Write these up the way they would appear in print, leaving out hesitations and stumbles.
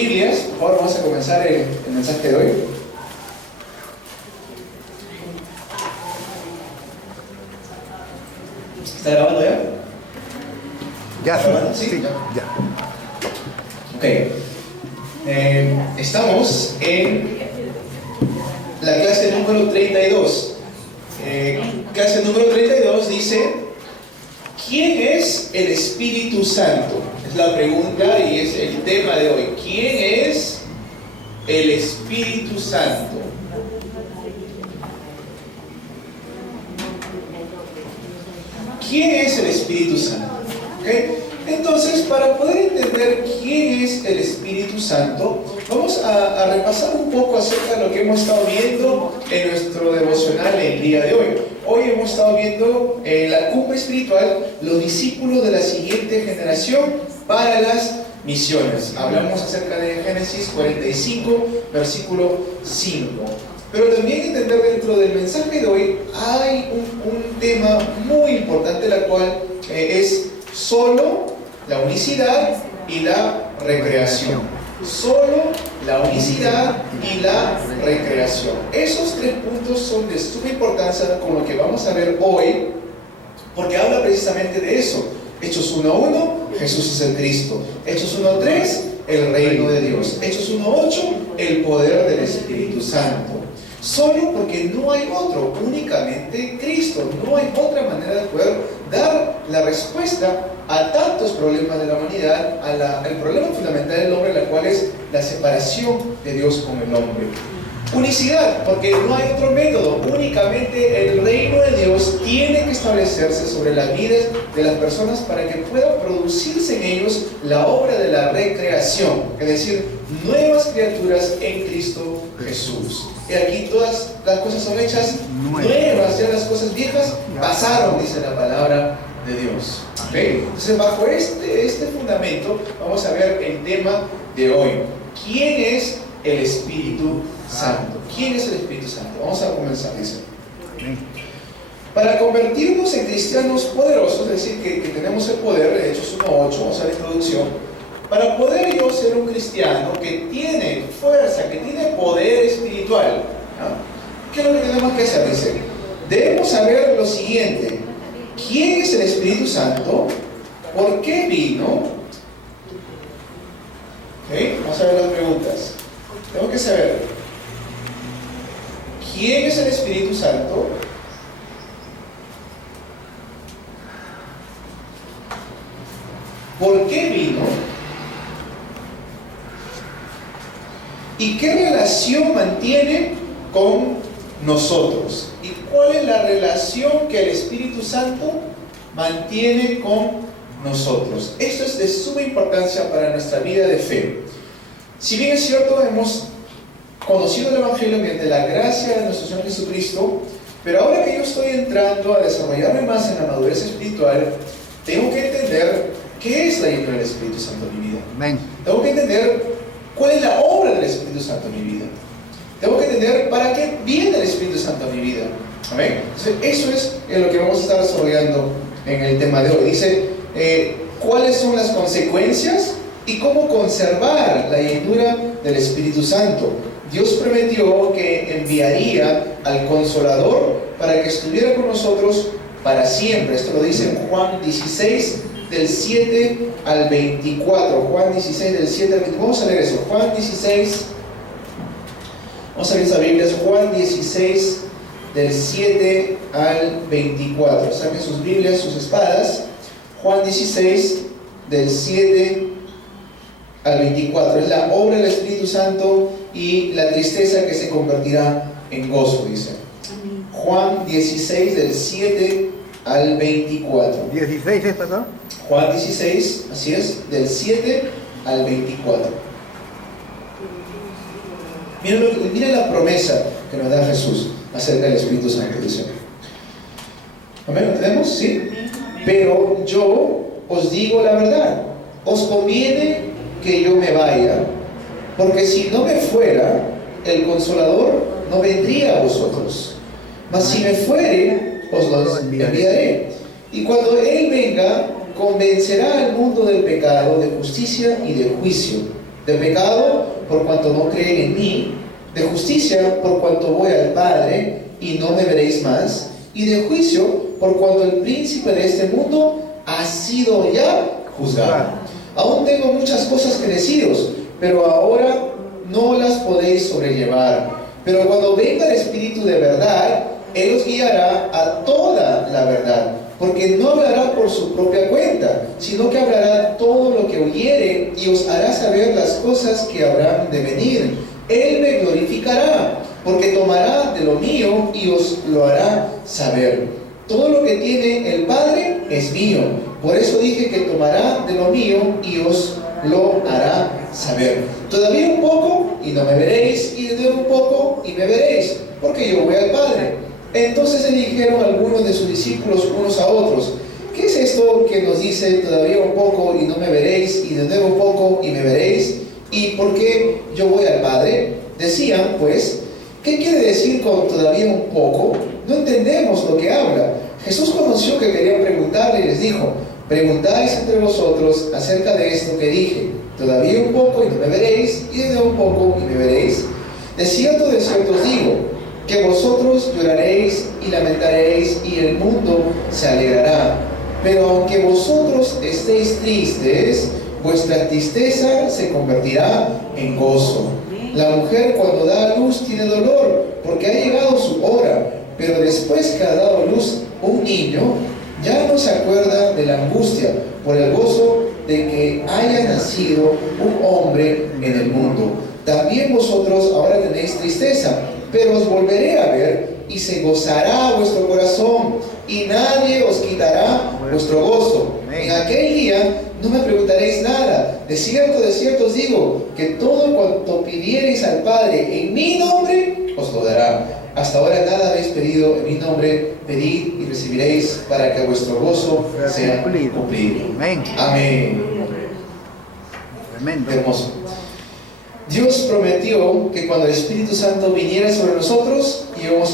Biblias, por favor, vamos a comenzar el mensaje de hoy. ¿Está grabando ya? Ya, ¿Grabando? sí, Sí, ya. Ok. Estamos en la clase número 32. Clase número 32 dice: ¿quién es el Espíritu Santo? Es la pregunta y es el tema de hoy. ¿Quién es el Espíritu Santo? ¿Quién es el Espíritu Santo? ¿Okay? Entonces, para poder entender quién es el Espíritu Santo, vamos a repasar un poco acerca de lo que hemos estado viendo en nuestro devocional el día de hoy. Hoy hemos estado viendo la cumbre espiritual, los discípulos de la siguiente generación para las misiones. Hablamos acerca de Génesis 45, versículo 5. Pero también entender dentro del mensaje de hoy hay un tema muy importante, la cual es solo la unicidad y la recreación. Solo la unicidad y la recreación. Esos tres puntos son de suma importancia con lo que vamos a ver hoy, porque habla precisamente de eso. Hechos 1:1, Jesús es el Cristo. Hechos 1:3, el reino de Dios. Hechos 1:8, el poder del Espíritu Santo. Solo porque no hay otro, únicamente Cristo. No hay otra manera de poder dar la respuesta a tantos problemas de la humanidad, al problema fundamental del hombre, la cual es la separación de Dios con el hombre. Unicidad, porque no hay otro método, únicamente el reino de Dios tiene que establecerse sobre las vidas de las personas para que pueda producirse en ellos la obra de la recreación, es decir, nuevas criaturas en Cristo Jesús. Y aquí todas las cosas son hechas nuevas, ya las cosas viejas pasaron, dice la palabra de Dios. ¿Okay? Entonces, bajo este fundamento vamos a ver el tema de hoy. ¿Quién es el Espíritu Santo? ¿Quién es el Espíritu Santo? Vamos a comenzar, dice. Para convertirnos en cristianos poderosos, es decir, que tenemos el poder, de Hechos 1:8, vamos a la introducción. Para poder yo ser un cristiano que tiene fuerza, que tiene poder espiritual, ¿no? ¿Qué es lo que tenemos que hacer? Dice, debemos saber lo siguiente: ¿quién es el Espíritu Santo? ¿Por qué vino? ¿Okay? Vamos a ver las preguntas. Tengo que saber quién es el Espíritu Santo, por qué vino y qué relación mantiene con nosotros, y cuál es la relación que el Espíritu Santo mantiene con nosotros. Esto es de suma importancia para nuestra vida de fe. Si bien es cierto, hemos conocido el Evangelio mediante la gracia de nuestro Señor Jesucristo, pero ahora que yo estoy entrando a desarrollarme más en la madurez espiritual, tengo que entender qué es la llenura del Espíritu Santo en mi vida. Amén. Tengo que entender cuál es la obra del Espíritu Santo en mi vida. Tengo que entender para qué viene el Espíritu Santo a mi vida. Amén. Entonces, eso es en lo que vamos a estar desarrollando en el tema de hoy. Dice, ¿cuáles son las consecuencias y cómo conservar la llenura del Espíritu Santo? Dios prometió que enviaría al Consolador para que estuviera con nosotros para siempre. Esto lo dice en Juan 16, del 7 al 24. Juan 16, del 7 al 24. Vamos a leer eso. Juan 16. Vamos a ver esa Biblia. Es Juan 16, del 7 al 24. Saquen sus Biblias, sus espadas. Juan 16, del 7 al 24. Es la obra del Espíritu Santo y la tristeza que se convertirá en gozo, dice. Juan 16, del 7 al 24. 16 es, perdón. Juan 16, así es, del 7 al 24. Miren la promesa que nos da Jesús acerca del Espíritu Santo, dice. ¿Amén? ¿Lo tenemos? ¿Sí? Pero yo os digo la verdad, os conviene que yo me vaya, porque si no me fuera, el Consolador no vendría a vosotros. Mas si me fuere, os lo enviaré. Y cuando Él venga, convencerá al mundo del pecado, de justicia y de juicio. de pecado, por cuanto no creen en mí, de justicia, por cuanto voy al Padre y no me veréis más, y de juicio, por cuanto el príncipe de este mundo ha sido ya juzgado. Aún tengo muchas cosas que deciros, pero ahora no las podéis sobrellevar. Pero cuando venga el Espíritu de verdad, Él os guiará a toda la verdad, porque no hablará por su propia cuenta, sino que hablará todo lo que oyere y os hará saber las cosas que habrán de venir. Él me glorificará, porque tomará de lo mío y os lo hará saber. Todo lo que tiene el Padre es mío. Por eso dije que tomará de lo mío y os lo hará saber. Todavía un poco y no me veréis, y de nuevo un poco y me veréis, porque yo voy al Padre. Entonces le dijeron algunos de sus discípulos unos a otros: ¿qué es esto que nos dice todavía un poco y no me veréis, y de nuevo un poco y me veréis? ¿Y por qué yo voy al Padre? Decían pues: ¿qué quiere decir con todavía un poco? No entendemos lo que habla. Jesús conoció que querían preguntarle y les dijo: preguntáis entre vosotros acerca de esto que dije: todavía un poco y no me veréis, y de nuevo un poco y me veréis. De cierto os digo, que vosotros lloraréis y lamentaréis, y el mundo se alegrará. Pero aunque vosotros estéis tristes, vuestra tristeza se convertirá en gozo. La mujer cuando da a luz tiene dolor, porque ha llegado su hora, pero después que ha dado a luz un niño, ya no se acuerda de la angustia por el gozo de que haya nacido un hombre en el mundo. También vosotros ahora tenéis tristeza, pero os volveré a ver y se gozará vuestro corazón, y nadie os quitará vuestro gozo. En aquel día no me preguntaréis nada. De cierto os digo, que todo cuanto pidiereis al Padre en mi nombre, os lo dará. Hasta ahora nada habéis pedido en mi nombre, pedid y recibiréis, para que vuestro gozo sea cumplido. Amén. Amén. Tremendo. Hermoso. Dios prometió que cuando el Espíritu Santo viniera sobre nosotros,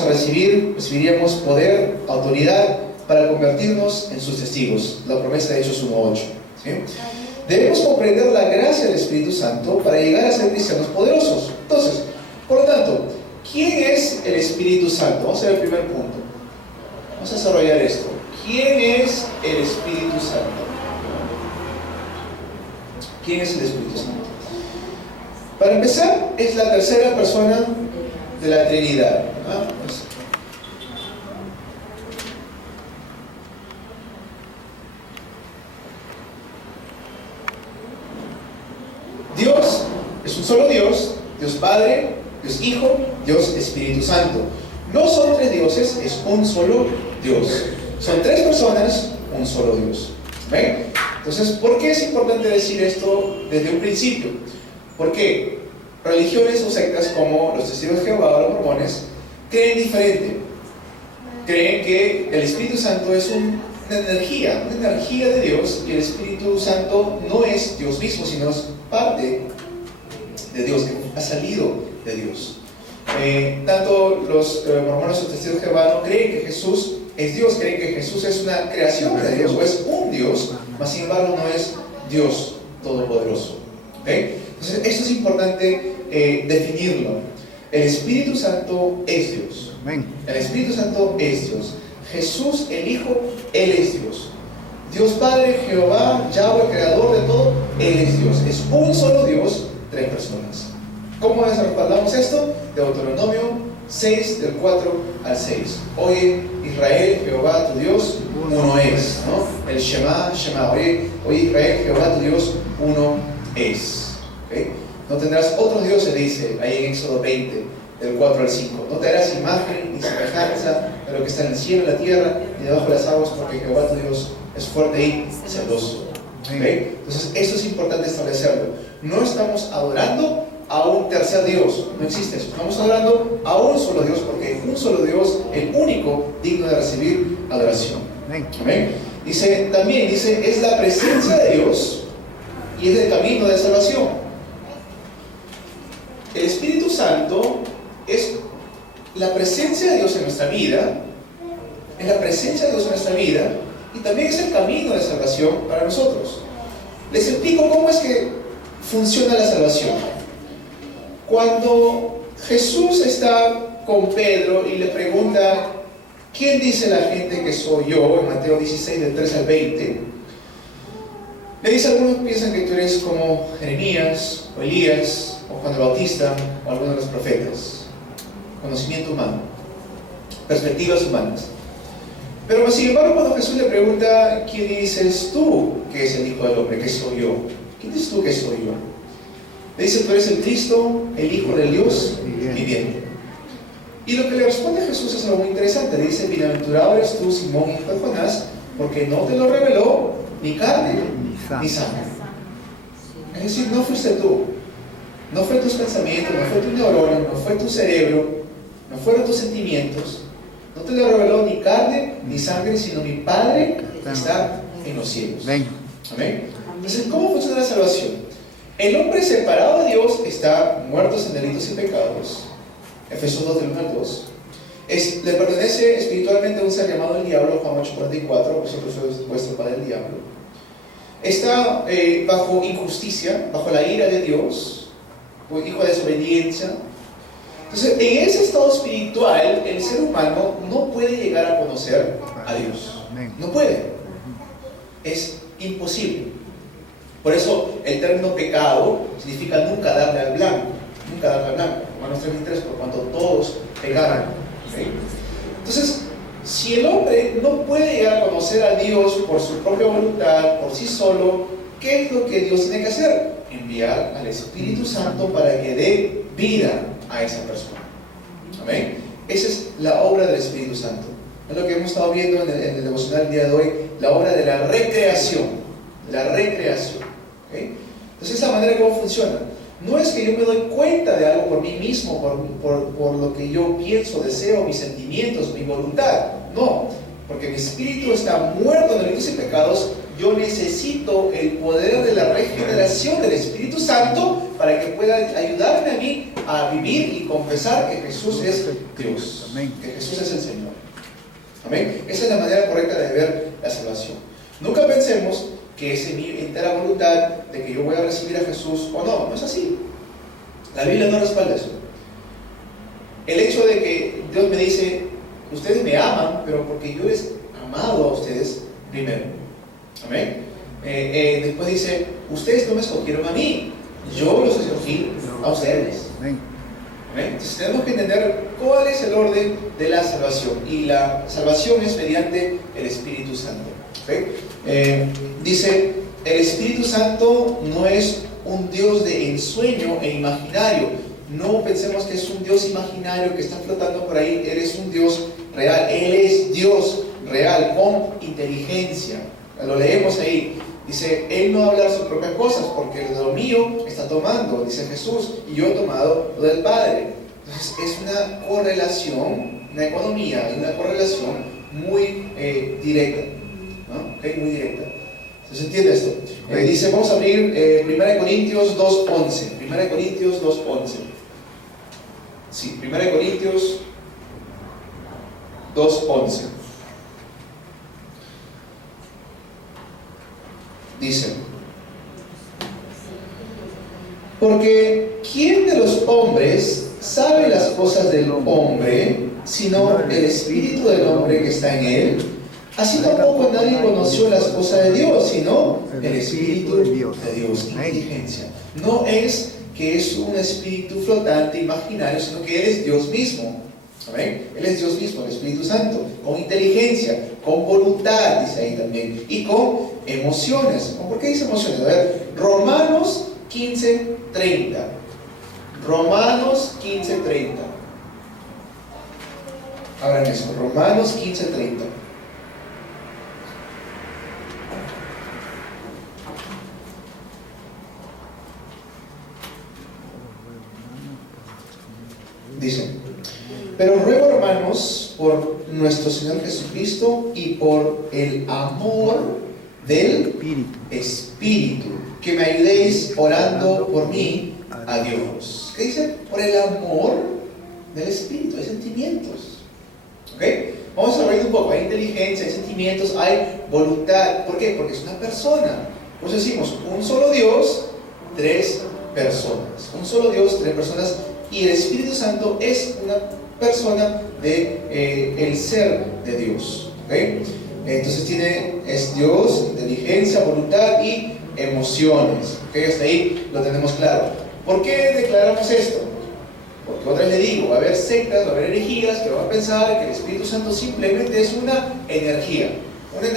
recibiríamos poder, autoridad, para convertirnos en sus testigos. La promesa de Hechos 1:8. ¿Sí? Debemos comprender la gracia del Espíritu Santo para llegar a ser cristianos poderosos. Entonces, por lo tanto, ¿quién es el Espíritu Santo? Vamos a ver el primer punto. Vamos a desarrollar esto. ¿Quién es el Espíritu Santo? ¿Quién es el Espíritu Santo? Para empezar, es la tercera persona de la Trinidad. Dios es un solo Dios: Dios Padre, Dios Hijo, Dios Espíritu Santo. No son tres dioses, es un solo Dios. Son tres personas, un solo Dios. ¿Ven? Entonces, ¿por qué es importante decir esto desde un principio? Porque religiones o sectas como los Testigos de Jehová o los Mormones creen diferente. Creen que el Espíritu Santo es una energía de Dios, y el Espíritu Santo no es Dios mismo, sino es parte de Dios, que ha salido de Dios. Tanto los mormones o testigos de Jehová no creen que Jesús es Dios, creen que Jesús es una creación de Dios, o es un Dios, mas sin embargo no es Dios todopoderoso. ¿Okay? Entonces esto es importante definirlo. El Espíritu Santo es Dios. El Espíritu Santo es Dios. Jesús el Hijo, Él es Dios. Dios Padre, Jehová, Yahweh, creador de todo, Él es Dios. Es un solo Dios, tres personas. ¿Cómo respaldamos esto? Deuteronomio 6, del 4 al 6. Oye, Israel, Jehová tu Dios, uno es, ¿no? El Shema, Shema. Oye, Israel, Jehová tu Dios, uno es. ¿Okay? No tendrás otros dioses, dice ahí en Éxodo 20, del 4 al 5. No te harás imagen ni semejanza de lo que está en el cielo, en la tierra, ni debajo de las aguas, porque Jehová tu Dios es fuerte y celoso. ¿Okay? Entonces, esto es importante establecerlo. No estamos adorando a un tercer Dios, no existe eso. Estamos adorando a un solo Dios, porque un solo Dios, el único digno de recibir adoración. ¿Okay? También dice, es la presencia de Dios y es el camino de salvación. El Espíritu Santo es la presencia de Dios en nuestra vida, es la presencia de Dios en nuestra vida, y también es el camino de salvación para nosotros. Les explico cómo es que funciona la salvación? Cuando Jesús está con Pedro y le pregunta, ¿quién dice la gente que soy yo? En Mateo 16, del 3 al 20. Le dice, algunos piensan que tú eres como Jeremías, o Elías, o Juan el Bautista, o alguno de los profetas. Conocimiento humano, perspectivas humanas. Pero sin embargo, cuando Jesús le pregunta, ¿quién dices tú que es el Hijo del Hombre? ¿Qué soy yo? ¿Quién dices tú que soy yo? Le dice, tú eres el Cristo, el Hijo del Dios viviente. Y lo que le responde Jesús es algo muy interesante. Le dice, bienaventurado eres tú, Simón, hijo de Jonás, porque no te lo reveló ni carne ni sangre. Es decir, no fuiste tú, no fue tus pensamientos, no fue tu neurona, no fue tu cerebro, no fueron tus sentimientos. No te lo reveló ni carne ni sangre, sino mi Padre que está en los cielos. Amén. Entonces, ¿cómo funciona la salvación? El hombre separado de Dios está muerto en delitos y pecados. Efesios 2, del 1 al 2. Le pertenece espiritualmente a un ser llamado el diablo, Juan 8:44, vosotros sois vuestro padre el diablo. Está bajo injusticia, bajo la ira de Dios, hijo de desobediencia. Entonces, en ese estado espiritual, el ser humano no puede llegar a conocer a Dios. No puede. Es imposible. Por eso el término pecado significa nunca darle al blanco. Nunca darle al blanco. Romanos 3:3, por cuanto todos pecaron. ¿Okay? Entonces, si el hombre no puede llegar a conocer a Dios por su propia voluntad, por sí solo, ¿qué es lo que Dios tiene que hacer? Enviar al Espíritu Santo para que dé vida a esa persona. Amén. Esa es la obra del Espíritu Santo. Es lo que hemos estado viendo en el devocional del día de hoy, la obra de la recreación. La recreación. ¿Okay? Entonces, esa manera cómo funciona. No es que yo me doy cuenta de algo por mí mismo, por lo que yo pienso, deseo, mis sentimientos, mi voluntad. No, porque mi espíritu está muerto en delitos y pecados. Yo necesito el poder de la regeneración del Espíritu Santo para que pueda ayudarme a mí a vivir y confesar que Jesús es Dios, que Jesús es el Señor. Amén. Esa es la manera correcta de ver la salvación. Nunca pensemos que es en mi entera voluntad de que yo voy a recibir a Jesús o no. No es así. La Biblia no respalda eso. El hecho de que Dios me dice, ustedes me aman, pero porque yo les he amado a ustedes primero. Amén. Después dice, ustedes no me escogieron a mí, yo los escogí a ustedes. Amén. Entonces tenemos que entender cuál es el orden de la salvación. Y la salvación es mediante el Espíritu Santo. ¿Okay? Dice, el Espíritu Santo no es un Dios de ensueño e imaginario. No pensemos que es un Dios imaginario que está flotando por ahí. Él es un Dios real. Él es Dios real, con inteligencia. Lo leemos ahí. Dice, Él no habla sus propias cosas, porque de lo mío está tomando, dice Jesús, y yo he tomado lo del Padre. Entonces, es una correlación, una economía, una correlación muy directa, ¿no? ¿Okay? Muy directa. ¿Se entiende esto? Dice, vamos a abrir 1 Corintios 2:11. 1 Corintios 2:11. Sí, 1 Corintios 2:11. Dice, porque ¿quién de los hombres sabe las cosas del hombre, sino el Espíritu del hombre que está en él? Así tampoco nadie conoció las cosas de Dios, sino el Espíritu de Dios. Inteligencia. No es que es un espíritu flotante, imaginario, sino que Él es Dios mismo. ¿Amén? Él es Dios mismo, el Espíritu Santo, con inteligencia, con voluntad, dice ahí también, y con emociones. ¿Por qué dice emociones? A ver, Romanos 15:30. Romanos 15:30. Abran eso, Romanos 15:30. Dice, pero ruego, hermanos, por nuestro Señor Jesucristo y por el amor del Espíritu, que me ayudéis orando por mí a Dios. ¿Qué dice? Por el amor del Espíritu, hay sentimientos. ¿Ok? Vamos a ver un poco, hay inteligencia, hay sentimientos, hay voluntad. ¿Por qué? Porque es una persona. Por eso decimos, un solo Dios, tres personas. Un solo Dios, tres personas. Y el Espíritu Santo es una persona de el ser de Dios. ¿Okay? Entonces es Dios, inteligencia, voluntad y emociones. ¿Okay? Hasta ahí lo tenemos claro. ¿Por qué declaramos esto? Porque otra vez le digo, va a haber sectas, va a haber herejías que van a pensar que el Espíritu Santo simplemente es una energía. Es una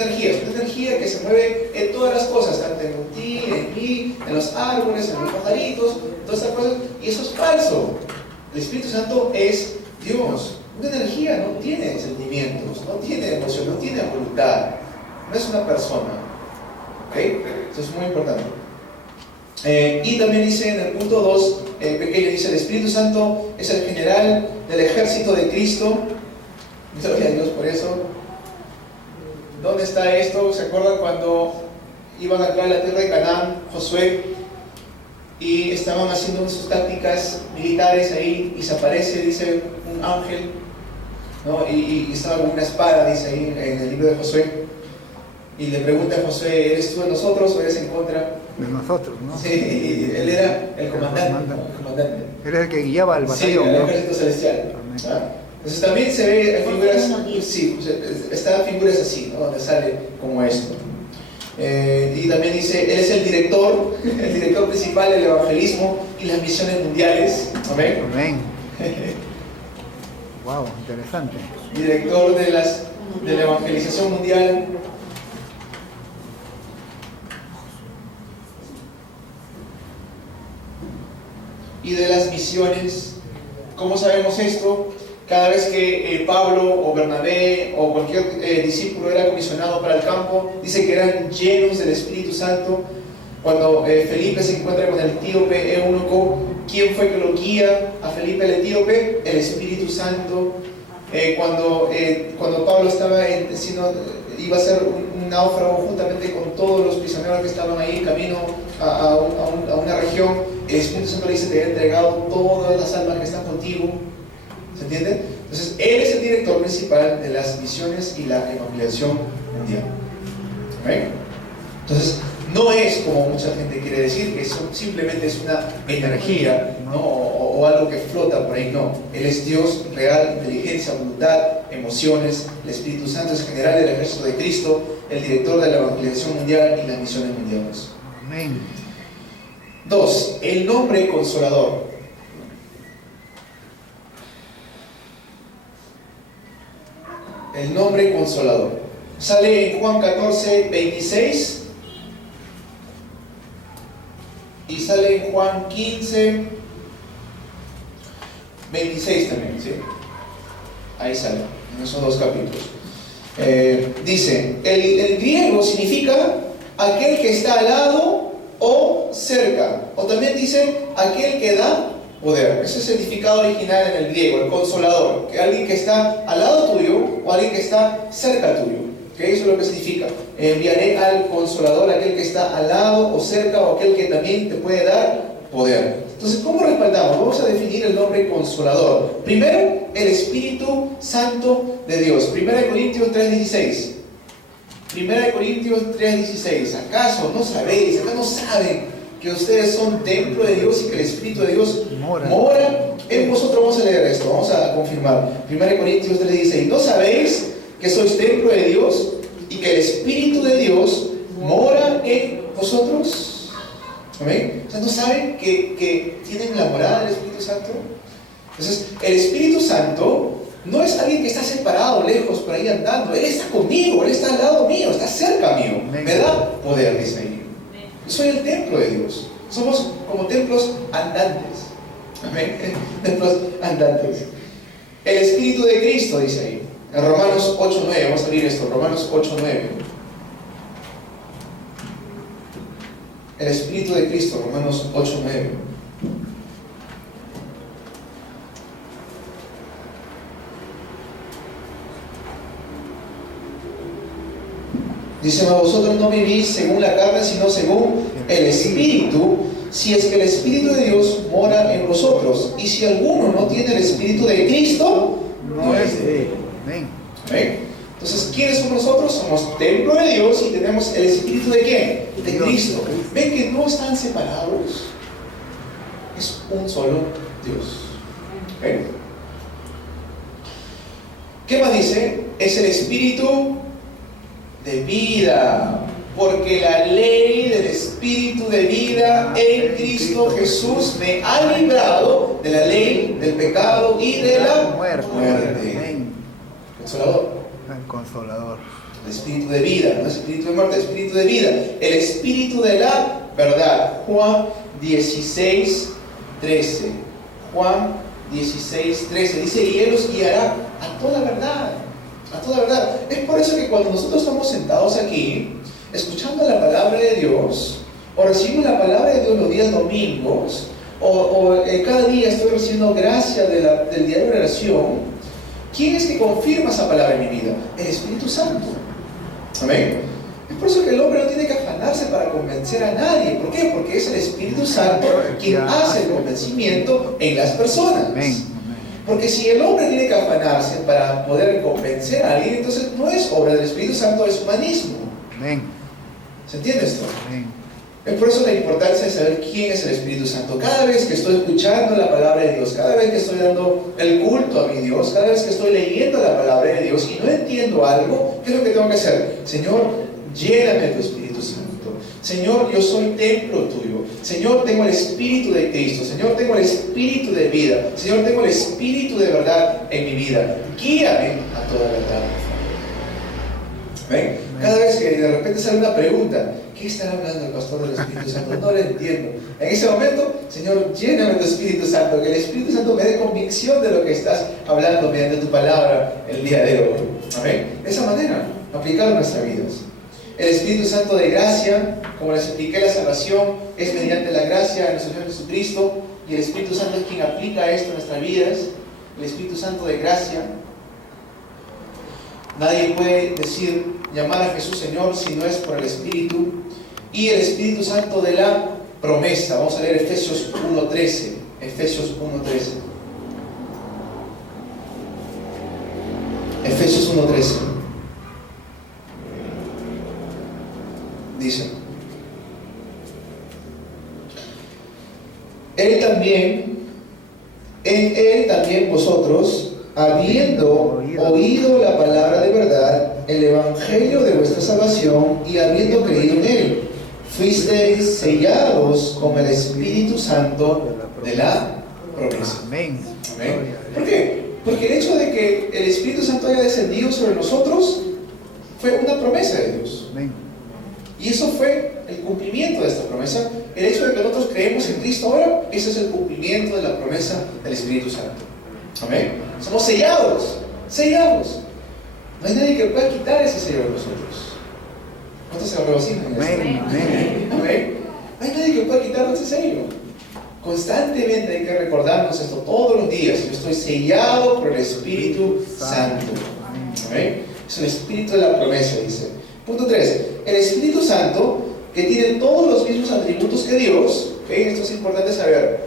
energía que se mueve en todas las cosas, tanto en ti, en mí, en los árboles, en los pajaritos, en todas estas cosas. Y eso es falso. El Espíritu Santo es Dios. Una energía no tiene sentimientos, no tiene emoción, no tiene voluntad. No es una persona. ¿Ok? Eso es muy importante. Y también dice en el punto 2, pequeño, dice: el Espíritu Santo es el general del ejército de Cristo. Gloria a Dios por eso. ¿Dónde está esto? ¿Se acuerdan cuando iban a entrar a la tierra de Canaán, Josué, y estaban haciendo sus tácticas militares ahí, y se aparece, dice, un ángel, ¿no? Y estaba con una espada, dice ahí en el libro de Josué, y le pregunta a Josué: ¿eres tú de nosotros o eres en contra? De nosotros, ¿no? Sí, él era el comandante. Él es el que guiaba al batallón, sí, el ¿no? ejército celestial. ¿Ah? Entonces también se ve figuras, sí, están figuras así, ¿no? Donde sale como esto. Y también dice: él es el director principal del evangelismo y las misiones mundiales. Amén. Amén. Wow, interesante. Director de la evangelización mundial. Y de las misiones. ¿Cómo sabemos esto? Cada vez que Pablo o Bernabé o cualquier discípulo era comisionado para el campo, dice que eran llenos del Espíritu Santo. Cuando Felipe se encuentra con el etíope eunuco, ¿quién fue que lo guía a Felipe el etíope? El Espíritu Santo. Cuando Pablo iba a ser un náufrago juntamente con todos los prisioneros que estaban ahí camino a una región, el Espíritu Santo le dice: te he entregado todas las almas que están contigo. ¿Se entiende? Entonces, él es el director principal de las misiones y la evangelización mundial. ¿Okay? Entonces, no es como mucha gente quiere decir, que eso simplemente es una energía, ¿no? o algo que flota por ahí. No, él es Dios real, inteligencia, voluntad, emociones. El Espíritu Santo es el general del ejército de Cristo, el director de la evangelización mundial y las misiones mundiales. Amén. 2. El nombre consolador. El nombre consolador. Sale en Juan 14, 26. Y sale en Juan 15, 26 también, ¿sí? Ahí sale, en esos dos capítulos. Dice, el griego significa aquel que está al lado o cerca. O también dice aquel que da poder. Ese es el significado original en el griego, el consolador. Que alguien que está al lado tuyo o alguien que está cerca tuyo. ¿Okay? Eso es lo que significa. Enviaré al consolador, aquel que está al lado o cerca, o aquel que también te puede dar poder. Entonces, ¿cómo respaldamos? Vamos a definir el nombre consolador. Primero, el Espíritu Santo de Dios. 1 Corintios 3:16. 1 Corintios 3:16. ¿Acaso no sabéis, acaso no saben que ustedes son templo de Dios y que el Espíritu de Dios mora en vosotros? Vamos a leer esto, vamos a confirmar. 1 Corintios 3:16. ¿No sabéis que sois templo de Dios y que el Espíritu de Dios mora en vosotros? ¿Amén? O sea, ¿no saben que tienen la morada del Espíritu Santo? Entonces, el Espíritu Santo no es alguien que está separado, lejos, por ahí andando. Él está conmigo, Él está al lado mío, está cerca mío. Me da poder, dice ahí. Yo soy el templo de Dios. Somos como templos andantes. Amén. Templos andantes. El Espíritu de Cristo, dice ahí. En Romanos 8:9, vamos a abrir esto, Romanos 8:9. El Espíritu de Cristo, Romanos 8:9. Dice: mas vosotros no vivís según la carne, sino según el Espíritu, si es que el Espíritu de Dios mora en vosotros. Y si alguno no tiene el Espíritu de Cristo, no es de Él. ¿Amén? Entonces, ¿quiénes somos nosotros? Somos templo de Dios y tenemos el Espíritu de ¿quién? De Cristo. ven que no están separados. Es un solo Dios. ¿Okay? ¿Qué más dice? Es el espíritu de vida, porque la ley del espíritu de vida en Cristo Jesús me ha librado de la ley del pecado y de la muerte. Consolador. El Consolador. El espíritu de vida, no es espíritu de muerte, el espíritu de vida, el espíritu de la verdad. Juan 16:13. Juan 16:13 dice: y Él os guiará a toda verdad. A toda verdad. Es por eso que cuando nosotros estamos sentados aquí, escuchando la palabra de Dios, o recibimos la palabra de Dios los días domingos, o cada día estoy recibiendo gracia del diario de oración, ¿quién es que confirma esa palabra en mi vida? El Espíritu Santo. Amén. Es por eso que el hombre no tiene que afanarse para convencer a nadie. ¿Por qué? Porque es el Espíritu Santo quien hace el convencimiento en las personas. Amén. Porque si el hombre tiene que afanarse para poder convencer a alguien, entonces no es obra del Espíritu Santo, es humanismo. Amén. ¿Se entiende esto? Amén. Es por eso la importancia de saber quién es el Espíritu Santo. Cada vez que estoy escuchando la palabra de Dios, cada vez que estoy dando el culto a mi Dios, cada vez que estoy leyendo la palabra de Dios y no entiendo algo, ¿qué es lo que tengo que hacer? Señor, lléname de tu Espíritu Santo. Señor, yo soy templo tuyo. Señor, tengo el Espíritu de Cristo. Señor, tengo el Espíritu de vida. Señor, tengo el Espíritu de verdad en mi vida. Guíame a toda verdad. ¿Ven? Cada vez que de repente sale una pregunta, ¿qué estará hablando el pastor del Espíritu Santo? No lo entiendo. En ese momento, Señor, lléname de tu Espíritu Santo, que el Espíritu Santo me dé convicción de lo que estás hablando mediante tu palabra el día de hoy. Amén. De esa manera, aplicarlo en nuestras vidas. El Espíritu Santo de gracia, como les expliqué, la salvación es mediante la gracia de nuestro Señor Jesucristo, y el Espíritu Santo es quien aplica esto en nuestras vidas. El Espíritu Santo de gracia. Nadie puede llamar a Jesús Señor si no es por el Espíritu. Y el Espíritu Santo de la promesa. Vamos a leer Efesios 1:13. Efesios 1:13. Efesios 1:13. Dice: en Él también vosotros, habiendo oído la palabra de verdad, el evangelio de vuestra salvación, y habiendo creído en Él, fuisteis sellados con el Espíritu Santo de la promesa. Amén. Amén. ¿Por qué? Porque el hecho de que el Espíritu Santo haya descendido sobre nosotros fue una promesa de Dios. Amén. Y eso fue el cumplimiento de esta promesa. El hecho de que nosotros creemos en Cristo ahora, ese es el cumplimiento de la promesa del Espíritu Santo. Amén. Somos sellados, sellados. No hay nadie que pueda quitar ese sello de nosotros. ¿Cuántos se lo regocijan en esto? Amén. Amén. Amén. No hay nadie que pueda quitarnos ese sello. Constantemente hay que recordarnos esto todos los días. Yo estoy sellado por el Espíritu Santo. Amén. Es el Espíritu de la promesa, dice. Punto 3. El Espíritu Santo, que tiene todos los mismos atributos que Dios. ¿Okay? Esto es importante saber.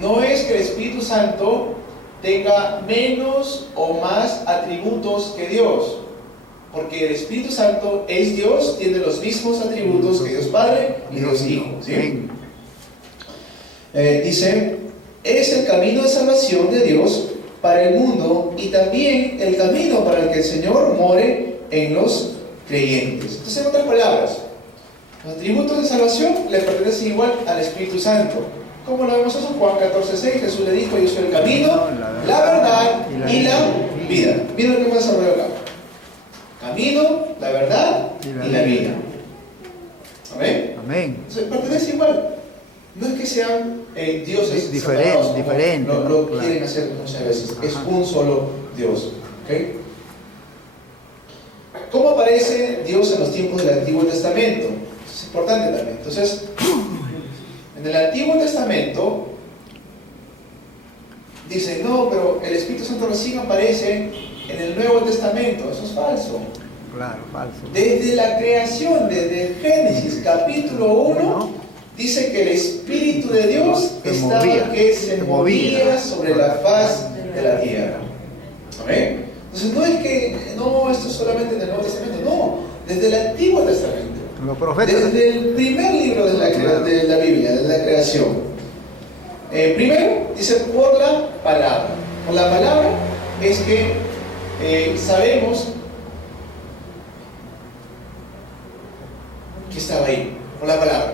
No es que el Espíritu Santo tenga menos o más atributos que Dios. Porque el Espíritu Santo es Dios, tiene los mismos atributos que Dios Padre y Dios Hijo. ¿Sí? Dice, es el camino de salvación de Dios para el mundo y también el camino para el que el Señor more en los creyentes. Entonces, en otras palabras, los atributos de salvación le pertenecen igual al Espíritu Santo. ¿Cómo lo vemos eso? Juan 14:6, Jesús le dijo: yo soy el camino, la verdad y la vida. Mira lo que hemos desarrollado acá. Camino, la verdad y la vida. Amén. Amén. Entonces, pertenece igual. No es que sean dioses separados, diferente, lo claro. quieren hacer muchas veces. Es un solo Dios. ¿Okay? ¿Cómo aparece Dios en los tiempos del Antiguo Testamento? Eso es importante también. Entonces, en el Antiguo Testamento dice, no, pero el Espíritu Santo recién aparece en el Nuevo Testamento. Eso es falso. Claro, falso. Desde la creación, desde Génesis capítulo 1, dice que el Espíritu de Dios se movía sobre la faz de la tierra. ¿Amén? Entonces no es que, no, esto es solamente en el Nuevo Testamento, no, desde el Antiguo Testamento. Los profetas. Desde el primer libro de la Biblia, de la creación. Primero, dice por la palabra. Por la palabra es que sabemos que estaba ahí, por la palabra.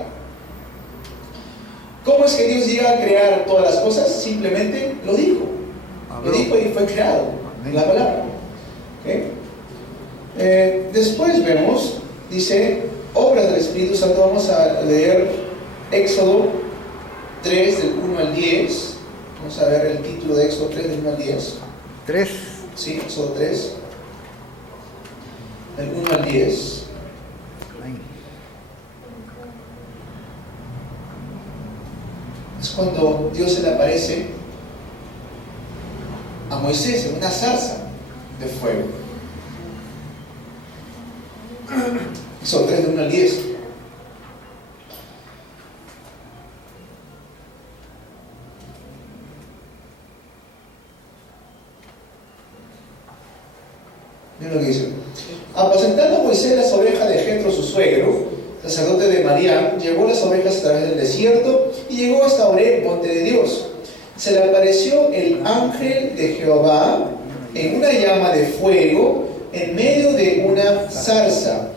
¿Cómo es que Dios llega a crear todas las cosas? Simplemente lo dijo. Lo dijo y fue creado. La palabra. ¿Okay? Después vemos, dice, obras del Espíritu Santo. Vamos a leer Éxodo 3, del 1 al 10. Vamos a ver el título de Éxodo 3, del 1 al 10. 3. Sí, Éxodo 3, del 1 al 10. Es cuando Dios se le aparece a Moisés en una zarza de fuego. Éxodo 3, del 1 al 10. Miren lo que dice. Apacentando Moisés las ovejas de Jetro, su suegro, sacerdote de Madián, llevó las ovejas a través del desierto y llegó hasta Horeb, monte de Dios. Se le apareció el ángel de Jehová en una llama de fuego en medio de una zarza.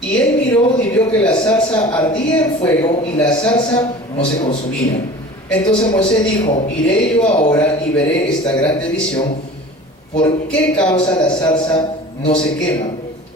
Y él miró y vio que la zarza ardía en fuego y la zarza no se consumía. Entonces Moisés dijo: iré yo ahora y veré esta grande visión. ¿Por qué causa la zarza no se quema?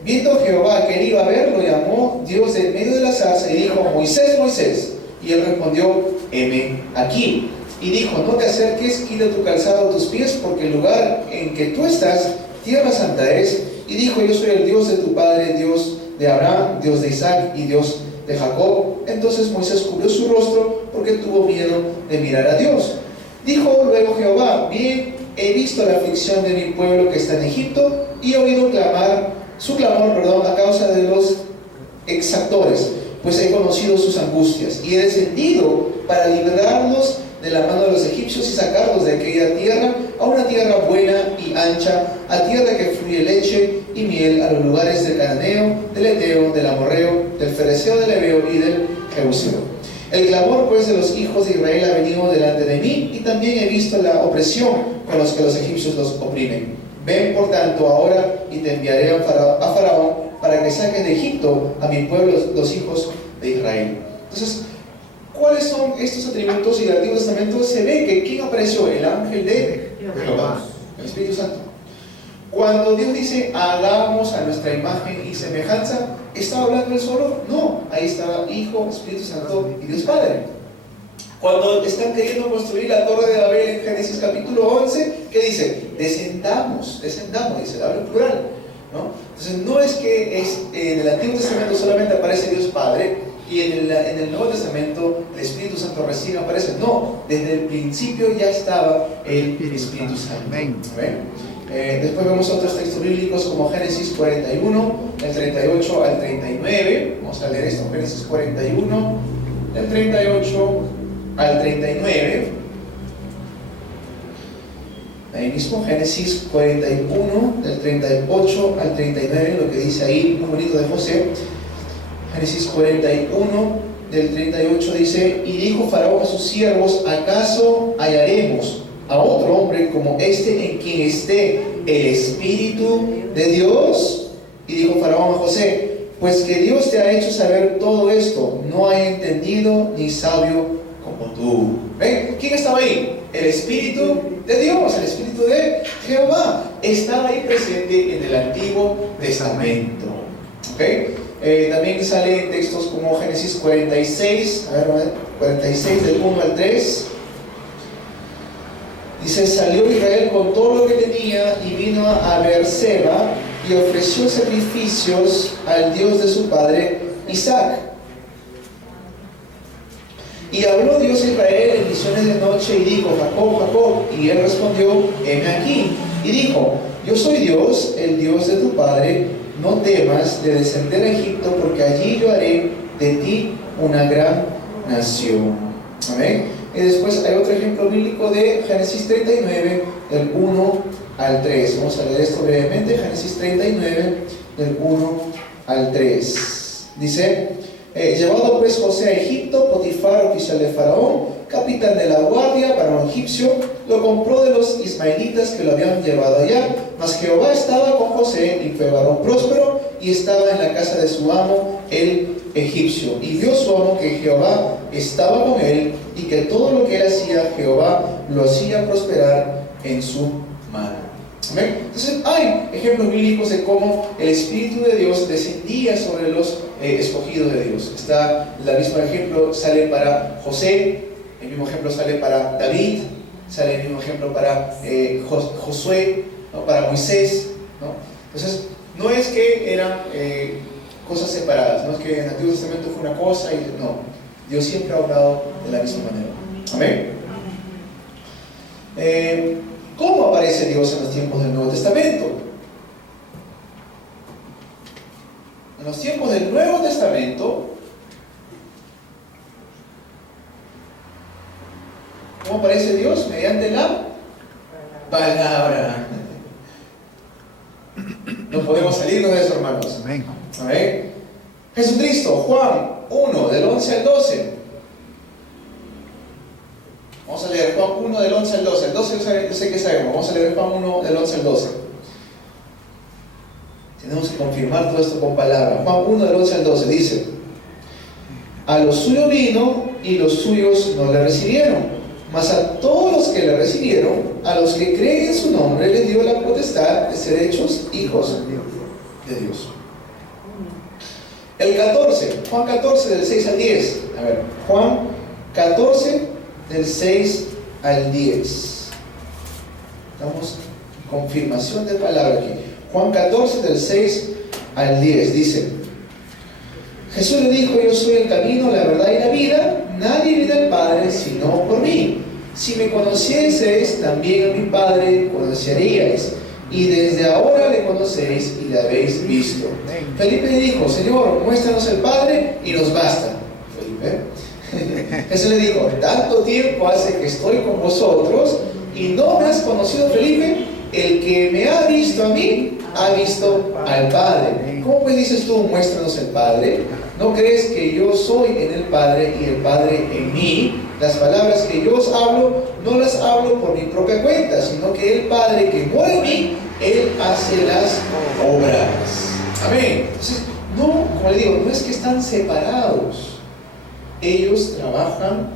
Viendo Jehová que él iba a ver, lo llamó Dios en medio de la zarza y dijo: Moisés, Moisés. Y él respondió: heme aquí. Y dijo: no te acerques, quita tu calzado de tus pies, porque el lugar en que tú estás, tierra santa es. Y dijo: yo soy el Dios de tu padre, Dios de Abraham, Dios de Isaac y Dios de Jacob. Entonces Moisés cubrió su rostro porque tuvo miedo de mirar a Dios. Dijo luego Jehová: bien, he visto la aflicción de mi pueblo que está en Egipto y he oído su clamor, a causa de los exactores, pues he conocido sus angustias y he descendido para librarlos de la mano de los egipcios y sacarlos de aquella tierra a una tierra buena y ancha, a tierra que fluye leche y miel, a los lugares del cananeo, del eteo, del amorreo, del fereceo, del heveo y del jebuseo. El clamor pues de los hijos de Israel ha venido delante de mí, y también he visto la opresión con los que los egipcios los oprimen. Ven por tanto ahora y te enviaré a Faraón para que saques de Egipto a mi pueblo, los hijos de Israel. Entonces, ¿cuáles son estos atributos? Y en el Antiguo Testamento se ve que ¿quién apareció? El ángel de Jehová, el Espíritu Santo. Cuando Dios dice hagamos a nuestra imagen y semejanza, ¿estaba hablando él solo? No, ahí estaba Hijo, Espíritu Santo y Dios Padre. Cuando están queriendo construir la Torre de Babel en Génesis capítulo 11, ¿qué dice? Descendamos, dice, habla en plural, ¿no? Entonces no es que en el Antiguo Testamento solamente aparece Dios Padre y en el Nuevo Testamento el Espíritu Santo recién aparece. No, desde el principio ya estaba el Espíritu Santo. Después vemos otros textos bíblicos como Génesis 41, del 38 al 39. Vamos a leer esto, Génesis 41, del 38 al 39. Ahí mismo, Génesis 41, del 38 al 39, lo que dice ahí, muy bonito de José. Génesis 41, del 38 dice: y dijo Faraón a sus siervos: ¿acaso hallaremos a otro hombre como este en quien esté el Espíritu de Dios? Y dijo Faraón a José: pues que Dios te ha hecho saber todo esto, no hay entendido ni sabio como tú. ¿Ven? ¿Quién estaba ahí? El Espíritu de Dios, el Espíritu de Jehová. Estaba ahí presente en el Antiguo Testamento. ¿Okay? También sale en textos como Génesis 46, 46 del 1 al 3. Dice: salió Israel con todo lo que tenía y vino a Beerseba y ofreció sacrificios al Dios de su padre Isaac. Y habló Dios a Israel en visiones de noche y dijo: Jacob, Jacob. Y él respondió: heme aquí. Y dijo: yo soy Dios, el Dios de tu padre. No temas de descender a Egipto, porque allí yo haré de ti una gran nación. Amén. Y después hay otro ejemplo bíblico de Génesis 39, del 1 al 3. Vamos a leer esto brevemente. Génesis 39, del 1 al 3. Dice: Llevado pues José a Egipto, Potifar, oficial de Faraón, capitán de la guardia, varón egipcio, lo compró de los ismaelitas que lo habían llevado allá. Mas Jehová estaba con José y fue varón próspero y estaba en la casa de su amo el egipcio. Y vio su amo que Jehová estaba con él y que todo lo que él hacía, Jehová lo hacía prosperar en su mano. ¿Amén? Entonces hay ejemplos bíblicos de cómo el Espíritu de Dios descendía sobre los escogidos de Dios. Está el mismo ejemplo, sale para José, el mismo ejemplo sale para David, sale el mismo ejemplo para Josué, ¿no? Para Moisés, ¿no? Entonces no es que eran cosas separadas, no es que en el Antiguo Testamento fue una cosa y no, Dios siempre ha obrado de la misma manera. Amén. ¿Cómo aparece Dios en los tiempos del Nuevo Testamento? En los tiempos del Nuevo Testamento, ¿cómo aparece Dios? Mediante la palabra. No podemos salirnos de eso, hermanos. Amén. Amén. Jesucristo, Juan 1, del 11 al 12. Vamos a leer Juan 1 del 11 al 12. El 12 yo sé que sabemos. Vamos a leer Juan 1 del 11 al 12. Tenemos que confirmar todo esto con palabras. Juan 1 del 11 al 12 dice: a los suyos vino y los suyos no le recibieron. Mas a todos los que le recibieron, a los que creen en su nombre, les dio la potestad de ser hechos hijos de Dios. El 14, Juan 14 del 6 al 10. A ver, Juan 14 del 6 al 10. Damos confirmación de palabra aquí. Juan 14 del 6 al 10 dice: Jesús le dijo: yo soy el camino, la verdad y la vida. Nadie viene al Padre sino por mí. Si me conocieseis, también a mi Padre conoceríais. Y desde ahora le conocéis y le habéis visto. Felipe le dijo: Señor, muéstranos el Padre y nos basta. Felipe. Jesús le dijo: tanto tiempo hace que estoy con vosotros y no me has conocido, Felipe. El que me ha visto a mí, ha visto al Padre. ¿Cómo pues dices tú, muéstranos el Padre? ¿No crees que yo soy en el Padre y el Padre en mí? Las palabras que yo os hablo, no las hablo por mi propia cuenta, sino que el Padre que mora en mí, Él hace las obras. Amén. Entonces, no, como le digo, no es que están separados. Ellos trabajan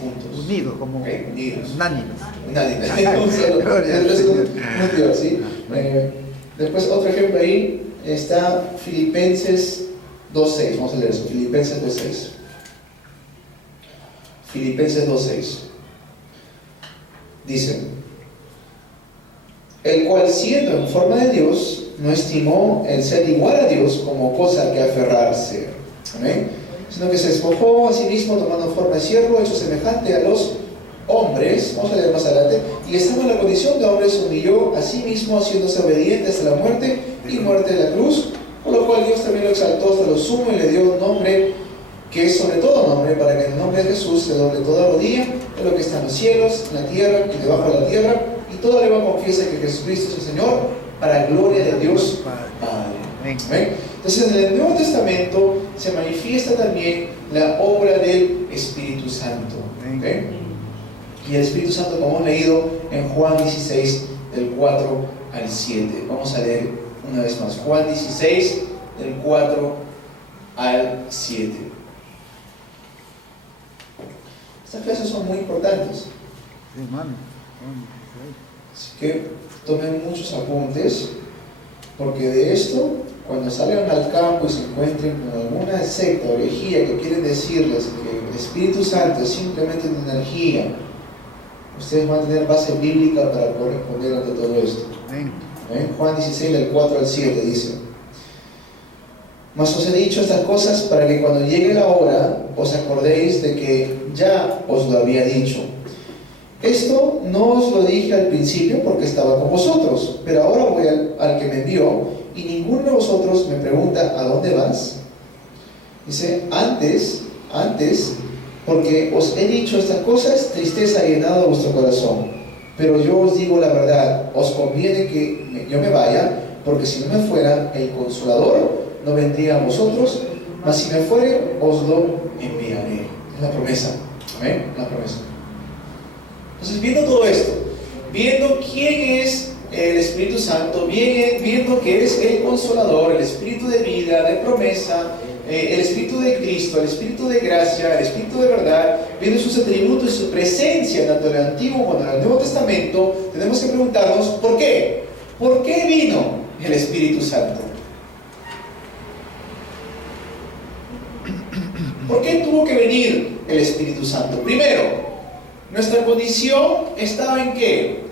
juntos. Unidos, como unidos. unánimes. ¿Sí? Después otro ejemplo ahí está Filipenses 2.6. Vamos a leer eso. Filipenses 2.6. Filipenses 2.6. Dice: el cual, siendo en forma de Dios, no estimó el ser igual a Dios como cosa a que aferrarse. Amén. Sino que se despojó a sí mismo, tomando forma de siervo, hecho semejante a los hombres. Vamos a leer más adelante. Y estando en la condición de hombre, se humilló a sí mismo, haciéndose obediente hasta la muerte y muerte de la cruz. Por lo cual Dios también lo exaltó hasta lo sumo y le dio un nombre que es sobre todo nombre, para que en el nombre de Jesús se doble toda rodilla de lo que está en los cielos, en la tierra y debajo de la tierra, y toda lengua confiese que Jesucristo es el Señor, para gloria de Dios Padre. ¿Ven? Entonces, en el Nuevo Testamento se manifiesta también la obra del Espíritu Santo. ¿Ven? Y el Espíritu Santo, como hemos leído en Juan 16, del 4 al 7. Vamos a leer una vez más. Juan 16, del 4 al 7. Estas clases son muy importantes. Así que tomen muchos apuntes, porque de esto, cuando salgan al campo y se encuentren con alguna secta o herejía que quieren decirles que el Espíritu Santo es simplemente una energía, ustedes van a tener base bíblica para poder responder ante todo esto. Juan 16, del 4 al 7 dice: mas os he dicho estas cosas para que cuando llegue la hora os acordéis de que ya os lo había dicho. Esto no os lo dije al principio porque estaba con vosotros, pero ahora voy al que me envió, y ninguno de vosotros me pregunta: ¿a dónde vas? Dice: antes, porque os he dicho estas cosas, tristeza ha llenado vuestro corazón. Pero yo os digo la verdad, os conviene que yo me vaya, porque si no me fuera, el Consolador no vendría a vosotros, mas si me fuere, os lo enviaré. Es la promesa. Amén. La promesa. Entonces, viendo todo esto, viendo quién es el Espíritu Santo, viendo que es el Consolador, el Espíritu de vida, de promesa, el Espíritu de Cristo, el Espíritu de gracia, el Espíritu de verdad, viendo sus atributos y su presencia tanto en el Antiguo como en el Nuevo Testamento, tenemos que preguntarnos ¿por qué? ¿Por qué vino el Espíritu Santo? ¿Por qué tuvo que venir el Espíritu Santo? Primero, nuestra condición estaba en ¿qué?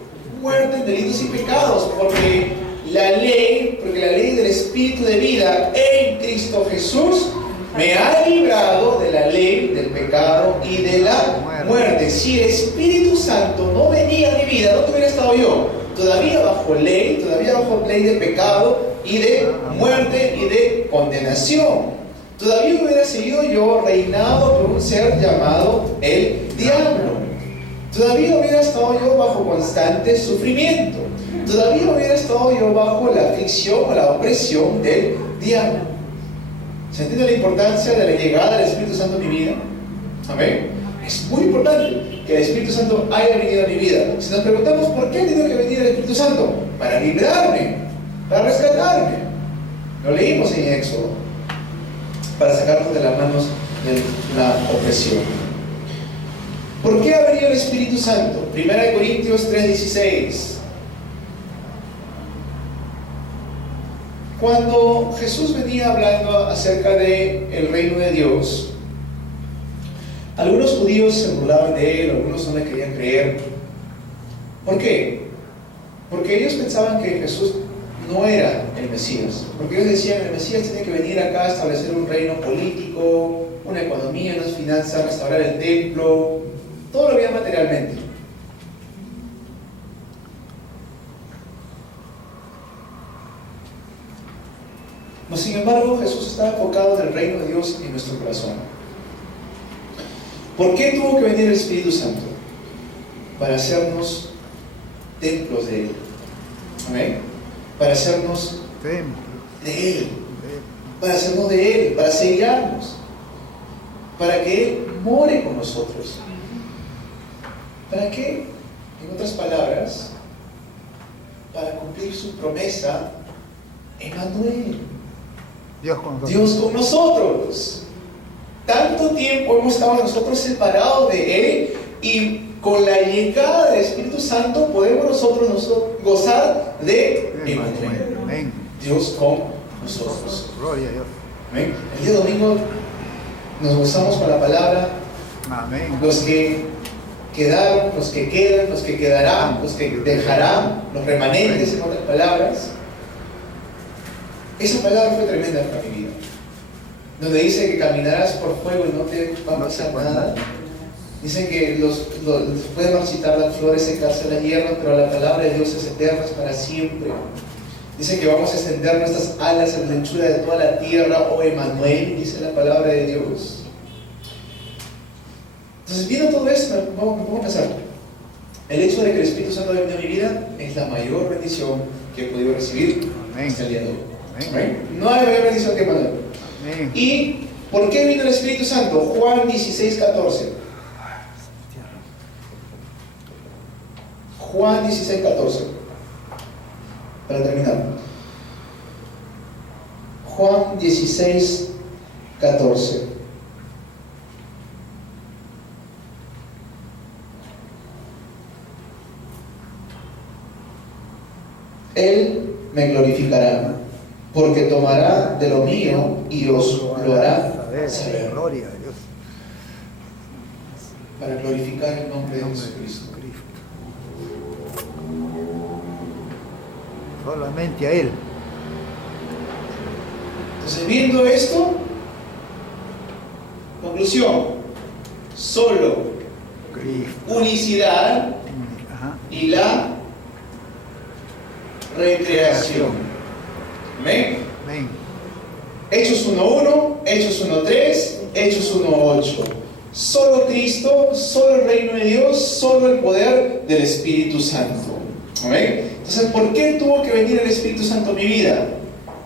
Muerte en delitos y pecados, porque la ley del Espíritu de vida en Cristo Jesús me ha librado de la ley del pecado y de la muerte. Si el Espíritu Santo no venía a mi vida, ¿dónde hubiera estado yo? Todavía bajo ley de pecado y de muerte y de condenación. Todavía hubiera seguido yo reinado por un ser llamado el diablo. Todavía hubiera estado yo bajo constante sufrimiento. Todavía hubiera estado yo bajo la aflicción o la opresión del diablo. ¿Se entiende la importancia de la llegada del Espíritu Santo a mi vida? Amén. Es muy importante que el Espíritu Santo haya venido a mi vida. Si nos preguntamos por qué ha tenido que venir el Espíritu Santo, para librarme, para rescatarme. Lo leímos en Éxodo, para sacarnos de las manos de la opresión. ¿Por qué ha venido el Espíritu Santo? 1 Corintios 3:16. Cuando Jesús venía hablando acerca del reino de Dios, algunos judíos se burlaban de él, algunos no le querían creer. ¿Por qué? Porque ellos pensaban que Jesús no era el Mesías. Porque ellos decían, el Mesías tiene que venir acá a establecer un reino político, una economía, unas finanzas, restaurar el templo, todo lo veían materialmente. No, sin embargo, Jesús estaba enfocado en el reino de Dios en nuestro corazón. ¿Por qué tuvo que venir el Espíritu Santo? Para hacernos templos de Él. ¿Amén? Para hacernos de Él. Para hacernos de Él, para sellarnos. Para que Él more con nosotros. ¿Para qué? En otras palabras, para cumplir su promesa, Emmanuel. Dios con nosotros. Tanto tiempo hemos estado nosotros separados de Él y con la llegada del Espíritu Santo podemos nosotros gozar de Emmanuel. Dios con nosotros. Gloria a Dios. Amén. El día domingo nos gozamos con la palabra. Amén. Los que quedaron, los que quedan, los que quedarán, los que dejarán, los remanentes, en otras palabras. Esa palabra fue tremenda para mi vida. Donde dice que caminarás por fuego y no te va a pasar nada. Dicen que pueden marchitar las flores, secarse las hierbas, pero la palabra de Dios es eterna, es para siempre. Dice que vamos a extender nuestras alas en la anchura de toda la tierra, oh Emmanuel, dice la palabra de Dios. Entonces, viendo todo esto, me pongo a pensar. El hecho de que el Espíritu Santo haya venido a mi vida es la mayor bendición que he podido recibir hasta el día de hoy. Amén. No hay mayor bendición que Emmanuel. Amén. ¿Y por qué vino el Espíritu Santo? Juan 16:14. Juan 16:14. Para terminar. Juan 16:14. Él me glorificará, porque tomará de lo mío y os lo hará saber. Gloria a Dios. Para glorificar el nombre de Jesucristo. Solamente a Él. Entonces, viendo esto, conclusión: solo, unicidad y la recreación. Amén. Amén. Hechos 1:1, Hechos 1:3, Hechos 1:8. Solo Cristo, solo el reino de Dios, solo el poder del Espíritu Santo. Amén. Entonces, ¿por qué tuvo que venir el Espíritu Santo a mi vida?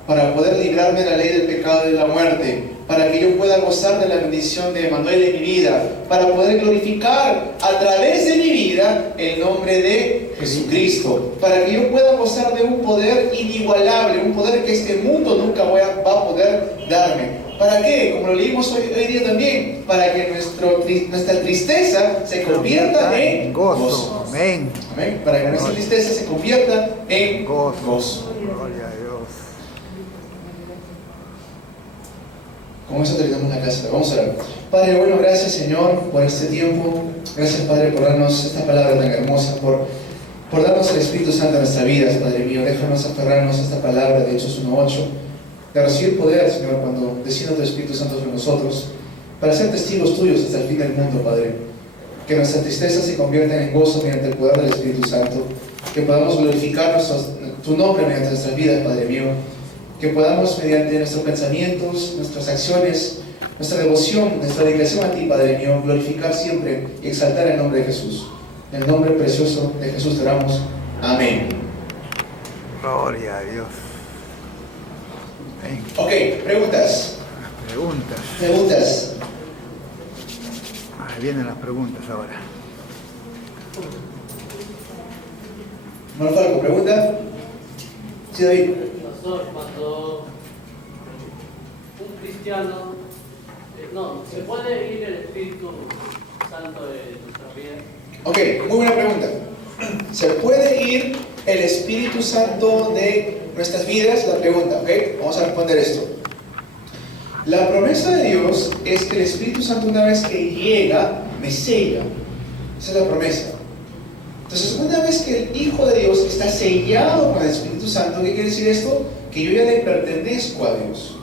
Para poder librarme de la ley del pecado y de la muerte. para que yo pueda gozar de la bendición de Emmanuel en mi vida, para poder glorificar a través de mi vida el nombre de Jesucristo, para que yo pueda gozar de un poder inigualable, un poder que este mundo nunca va a poder darme. ¿Para qué? Como lo leímos hoy día también, para que nuestra tristeza se convierta en gozo. Amén. Amén. Para que nuestra tristeza se convierta en gozo. Gloria a Dios. Con eso terminamos la clase. Vamos a orar. Padre, bueno, gracias Señor por este tiempo. Gracias Padre por darnos esta palabra tan hermosa, por darnos el Espíritu Santo en nuestras vidas, Padre mío. Déjanos aferrarnos a esta palabra de Hechos 1:8, de recibir poder, Señor, cuando descienda tu Espíritu Santo sobre nosotros, para ser testigos tuyos hasta el fin del mundo, Padre. Que nuestra tristeza se convierta en gozo mediante el poder del Espíritu Santo. Que podamos glorificar tu nombre mediante nuestras vidas, Padre mío. Que podamos, mediante nuestros pensamientos, nuestras acciones, nuestra devoción, nuestra dedicación a ti, Padre mío, glorificar siempre y exaltar el nombre de Jesús. En el nombre precioso de Jesús te oramos. Amén. Gloria a Dios. Amén. Ok, preguntas. Preguntas. Ahí vienen las preguntas ahora. Marco, ¿pregunta? Sí, David. Pastor, cuando un cristiano, ¿se puede ir el Espíritu Santo de nuestra vida? Ok, muy buena pregunta. ¿Se puede ir el Espíritu Santo de nuestras vidas? La pregunta, ok, vamos a responder esto. La promesa de Dios es que el Espíritu Santo, una vez que llega, me sella. Esa es la promesa. Entonces, una vez que el Hijo de Dios está sellado con el Espíritu Santo, ¿qué quiere decir esto? Que yo ya le pertenezco a Dios.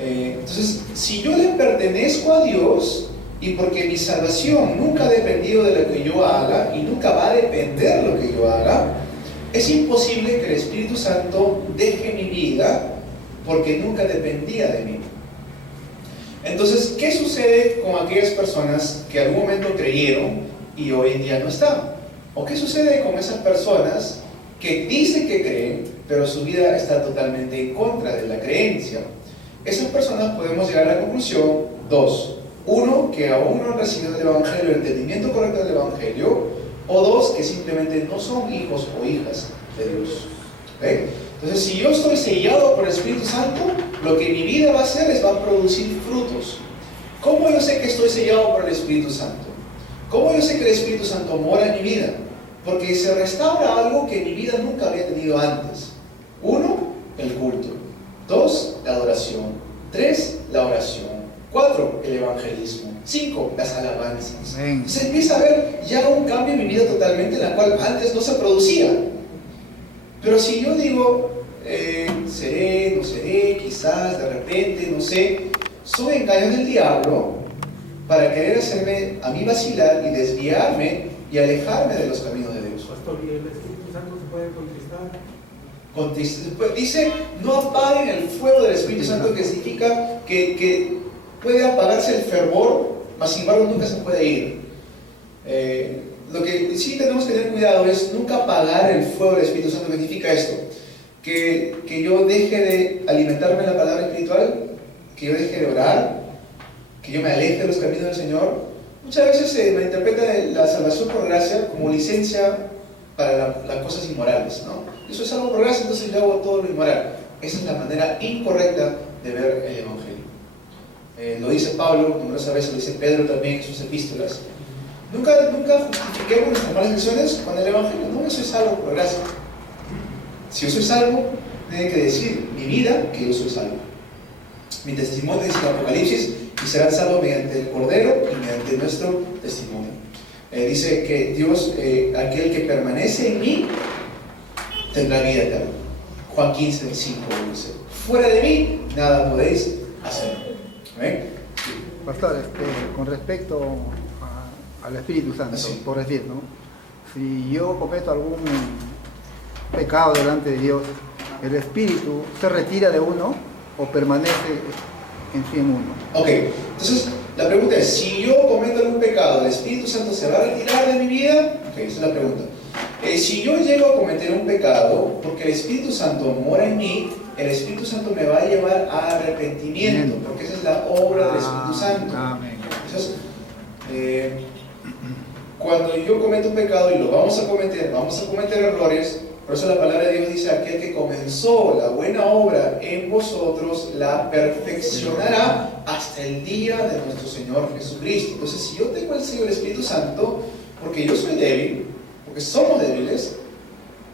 Entonces, si yo le pertenezco a Dios, y porque mi salvación nunca ha dependido de lo que yo haga, y nunca va a depender de lo que yo haga, es imposible que el Espíritu Santo deje mi vida, porque nunca dependía de mí. Entonces, ¿qué sucede con aquellas personas que en algún momento creyeron y hoy en día no están? ¿O qué sucede con esas personas que dicen que creen, pero su vida está totalmente en contra de la creencia? Esas personas podemos llegar a la conclusión, dos. Uno, que aún no han recibido el Evangelio, el entendimiento correcto del Evangelio. O dos, que simplemente no son hijos o hijas de Dios. ¿Okay? Entonces, si yo estoy sellado por el Espíritu Santo, lo que mi vida va a hacer es va a producir frutos. ¿Cómo yo sé que estoy sellado por el Espíritu Santo? ¿Cómo yo sé que el Espíritu Santo mora en mi vida? Porque se restaura algo que mi vida nunca había tenido antes. Uno, el culto. Dos, la adoración. Tres, la oración. Cuatro, el evangelismo. Cinco, las alabanzas. Amén. Se empieza a ver ya un cambio en mi vida totalmente, en la cual antes no se producía. Pero si yo digo, seré, no seré, quizás, de repente, no sé, son engaños del diablo para querer hacerme a mí vacilar y desviarme y alejarme de los caminos de Dios. Pastor, ¿y el Espíritu Santo se puede contristar? Pues dice, no apaguen el fuego del Espíritu Santo, que significa que puede apagarse el fervor, mas sin embargo nunca se puede ir. Lo que sí tenemos que tener cuidado es nunca apagar el fuego del Espíritu Santo. ¿Qué significa esto? Que yo deje de alimentarme en la palabra espiritual, que yo deje de orar, que yo me aleje de los caminos del Señor. Muchas veces se malinterpreta la salvación por gracia como licencia para las cosas inmorales, ¿no? Eso es algo por gracia, entonces yo hago todo lo inmoral. Esa es la manera incorrecta de ver el Evangelio. Lo dice Pablo, numerosas veces lo dice Pedro también en sus epístolas. Nunca justifiquemos nuestras malas acciones con el Evangelio. No, yo soy salvo por gracia. Si yo soy salvo, tiene que decir mi vida que yo soy salvo. Mi testimonio, dice el Apocalipsis, y serán salvos mediante el Cordero y mediante nuestro testimonio. Dice que Dios, aquel que permanece en mí, tendrá vida eterna. Juan 15, 5 dice, fuera de mí, nada podéis hacer. ¿Amén? Pastor, con respecto al Espíritu Santo, sí, por decir, ¿no? Si yo cometo algún pecado delante de Dios, ¿el Espíritu se retira de uno o permanece en sí en uno? Ok, entonces la pregunta es, si yo cometo algún pecado, ¿el Espíritu Santo se va a retirar de mi vida? Ok, esa es la pregunta. Si yo llego a cometer un pecado, porque el Espíritu Santo mora en mí, el Espíritu Santo me va a llevar a arrepentimiento, porque esa es la obra del Espíritu Santo. Amén. Entonces, cuando yo cometo un pecado, y lo vamos a cometer errores, por eso la palabra de Dios dice: aquel que comenzó la buena obra en vosotros, la perfeccionará hasta el día de nuestro Señor Jesucristo. Entonces, si yo tengo el sello del Espíritu Santo, porque yo soy débil, porque somos débiles,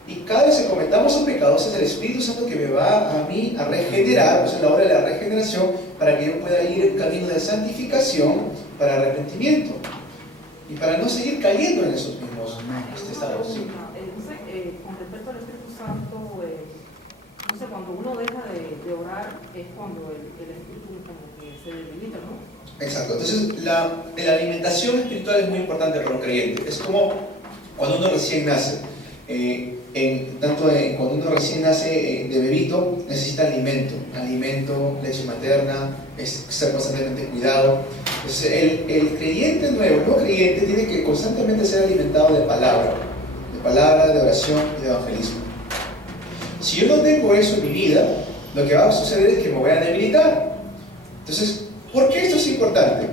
y cada vez que cometamos un pecado, es el Espíritu Santo que me va a mí a regenerar, pues es la obra de la regeneración, para que yo pueda ir en camino de santificación para arrepentimiento, y para no seguir cayendo en esos mismos estados. ¿Sí? Con respecto al Espíritu Santo, no sé, cuando uno deja de orar es cuando el Espíritu como que se debilita, ¿no? Exacto. Entonces, la alimentación espiritual es muy importante para un creyente. Es como cuando uno recién nace. Cuando uno recién nace de bebito, necesita alimento, leche materna, ser constantemente cuidado. Entonces, el creyente nuevo, el no creyente, tiene que constantemente ser alimentado de palabra, de oración y de evangelismo. Si yo no tengo eso en mi vida, lo que va a suceder es que me voy a debilitar. Entonces, ¿por qué esto es importante?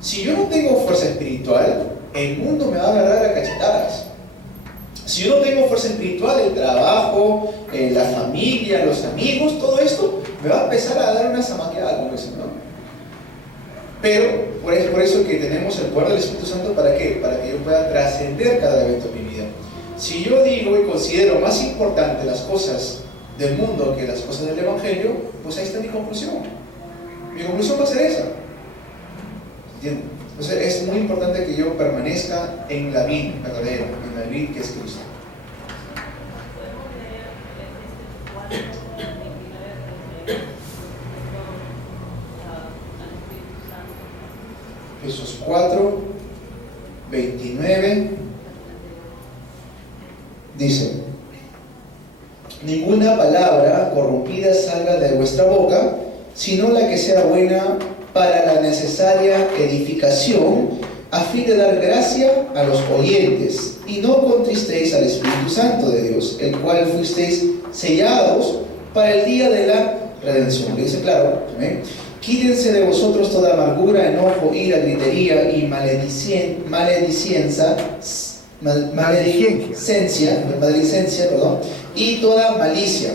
Si yo no tengo fuerza espiritual, el mundo me va a agarrar a cachetadas. Si yo no tengo fuerza espiritual, el trabajo, la familia, los amigos, todo esto me va a empezar a dar una zamaqueada, como dicen, ¿no? Pero por eso que tenemos el poder del Espíritu Santo. ¿Para qué? Para que yo pueda trascender cada evento de mi vida. Si yo digo y considero más importante las cosas del mundo que las cosas del Evangelio, pues ahí está mi conclusión. Mi conclusión va a ser esa. ¿Entienden? Entonces es muy importante que yo permanezca en la vid verdadera, en la vid que es Cristo. Efesios 4, 29 dice: ninguna palabra corrompida salga de vuestra boca, sino la que sea buena para la necesaria edificación, a fin de dar gracia a los oyentes, y no contristéis al Espíritu Santo de Dios, el cual fuisteis sellados para el día de la redención. Le dice claro, ¿amén? Quítense de vosotros toda amargura, enojo, ira, gritería y maledicencia, y toda malicia.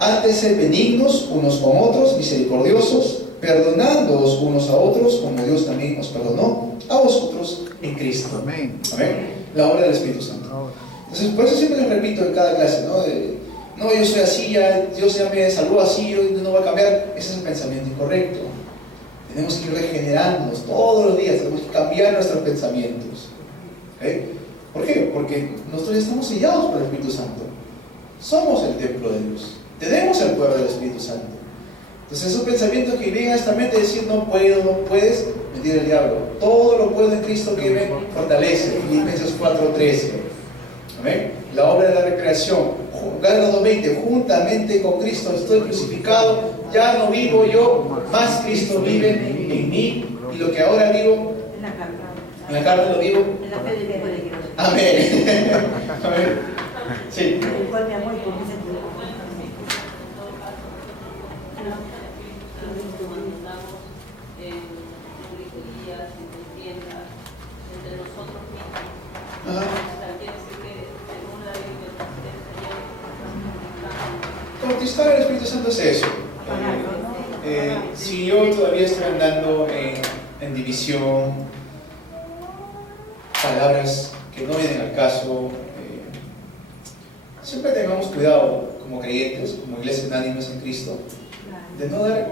Antes sed benignos unos con otros, misericordiosos, perdonándoos unos a otros, como Dios también os perdonó a vosotros en Cristo. Amén. Amén. La obra del Espíritu Santo. Entonces, por eso siempre les repito en cada clase, no, yo soy así, ya Dios ya me salvó así, yo no va a cambiar. Ese es un pensamiento incorrecto. Tenemos que ir regenerándonos todos los días, tenemos que cambiar nuestros pensamientos. ¿Por qué? Porque nosotros ya estamos sellados por el Espíritu Santo. Somos el templo de Dios. Tenemos el poder del Espíritu Santo. Entonces esos pensamientos que vienen a esta mente de decir no puedo, no puedes, mentira el diablo. Todo lo puedo en Cristo que me fortalece. Filipenses 4:13. ¿Amén? La obra de la recreación. Gálatas 2:20. Juntamente con Cristo estoy crucificado. Ya no vivo yo, más Cristo vive en mí. Y lo que ahora vivo, en la carne lo vivo. En la fe de Dios. Amén. Amén. Sí. El cual me amó y por mí se entregó. Contestar al Espíritu Santo es eso. Si yo todavía estoy andando en división, palabras que no vienen al caso, siempre tengamos cuidado como creyentes, como iglesia unánimes en Cristo, de no dar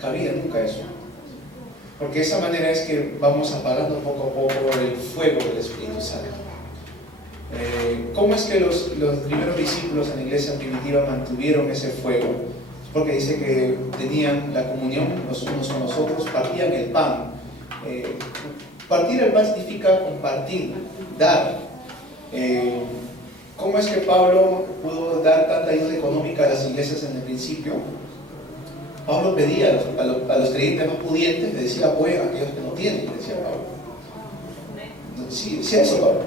cabida nunca a eso. Porque de esa manera es que vamos apagando poco a poco el fuego del Espíritu Santo. ¿Cómo es que los primeros discípulos en la iglesia primitiva mantuvieron ese fuego? Porque dice que tenían la comunión los unos con los otros, partían el pan. Partir el pan significa compartir, dar. ¿Cómo es que Pablo pudo dar tanta ayuda económica a las iglesias en el principio? Pablo pedía a los creyentes más pudientes, le decía apoyen a aquellos que no tienen, decía Pablo. Sí, decía eso Pablo.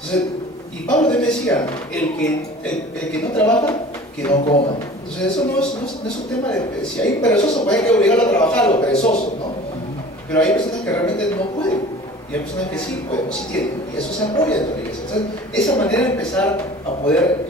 Entonces, Y Pablo también decía, el que no trabaja, que no coma. Entonces eso no es un tema de... Si hay un perezoso, pues hay que obligarlo a trabajar, los perezosos, ¿no? Pero hay personas que realmente no pueden. Y hay personas que sí pueden, o sí tienen. Y eso se apoya dentro de la iglesia. Entonces, esa manera de empezar a poder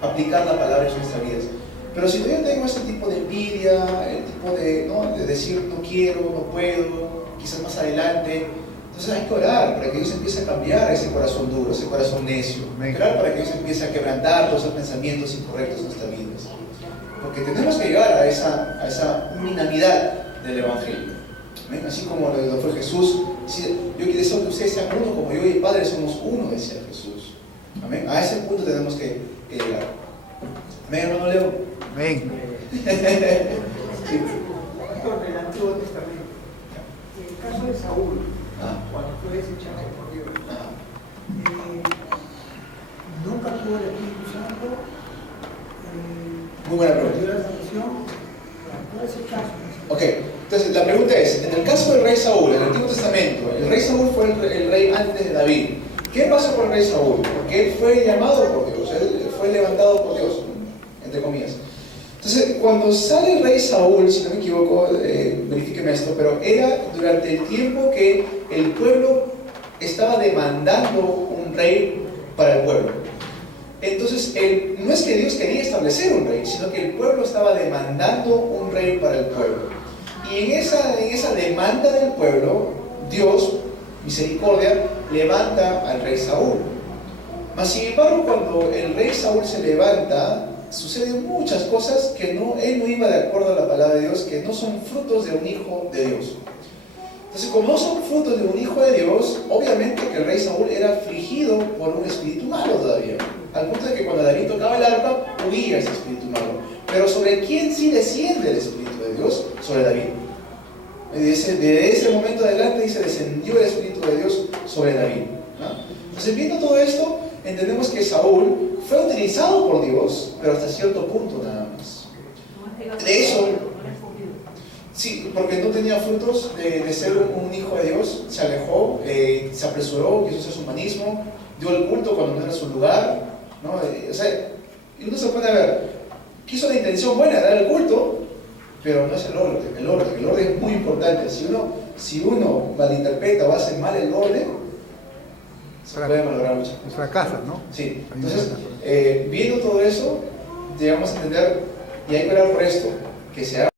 aplicar la palabra en nuestras vidas. Pero si todavía tengo ese tipo de envidia, el tipo de, ¿no?, de decir no quiero, no puedo, quizás más adelante, entonces hay que orar para que Dios empiece a cambiar ese corazón duro, ese corazón necio. Orar para que Dios empiece a quebrantar todos esos pensamientos incorrectos en nuestras vidas. Porque tenemos que llegar a esa unanimidad del Evangelio. ¿Ven? Así como lo fue Jesús, yo deseo que ustedes sean uno como yo y el Padre somos uno, decía Jesús. ¿Amén? A ese punto tenemos que llegar. ¿Amén, hermano Leo? Amén. Sí. Con el Antiguo Testamento, en el caso de Saúl, cuando fue desechado por Dios, nunca tuvo el Espíritu Santo, Muy buena pregunta. perdió la salvación. ¿Cuál es el caso? Ok, entonces la pregunta es, en el caso del rey Saúl, en el Antiguo Testamento, el rey Saúl fue el rey antes de David. ¿Qué pasó con el rey Saúl? Porque él fue llamado por Dios, él fue levantado por Dios, entre comillas. Entonces, cuando sale el rey Saúl, si no me equivoco, verifíqueme esto, pero era durante el tiempo que el pueblo estaba demandando un rey para el pueblo. Entonces, no es que Dios quería establecer un rey, sino que el pueblo estaba demandando un rey para el pueblo. Y en esa demanda del pueblo, Dios, misericordia, levanta al rey Saúl. Mas sin embargo, cuando el rey Saúl se levanta, suceden muchas cosas que él no iba de acuerdo a la palabra de Dios, que no son frutos de un hijo de Dios. Entonces, como no son frutos de un hijo de Dios, obviamente que el rey Saúl era afligido por un espíritu malo todavía. Al punto de que cuando David tocaba el arpa, huía ese espíritu malo. Pero ¿sobre quién sí desciende el espíritu de Dios? Sobre David. Desde ese momento adelante dice, descendió el espíritu de Dios sobre David, ¿no? Entonces, viendo todo esto, entendemos que Saúl fue utilizado por Dios, pero hasta cierto punto nada más. De eso, sí, porque no tenía frutos de ser un hijo de Dios, se alejó, se apresuró, quiso hacer su humanismo, dio el culto cuando no era su lugar, ¿no? O sea, y uno se pone a ver, quiso la intención buena de dar el culto, pero no es el orden. El orden es muy importante. Si uno malinterpreta o hace mal el orden, se puede malograr muchas cosas. Fracasa, ¿no? Sí, entonces, viendo todo eso, llegamos a entender, y hay que orar por esto, que se haga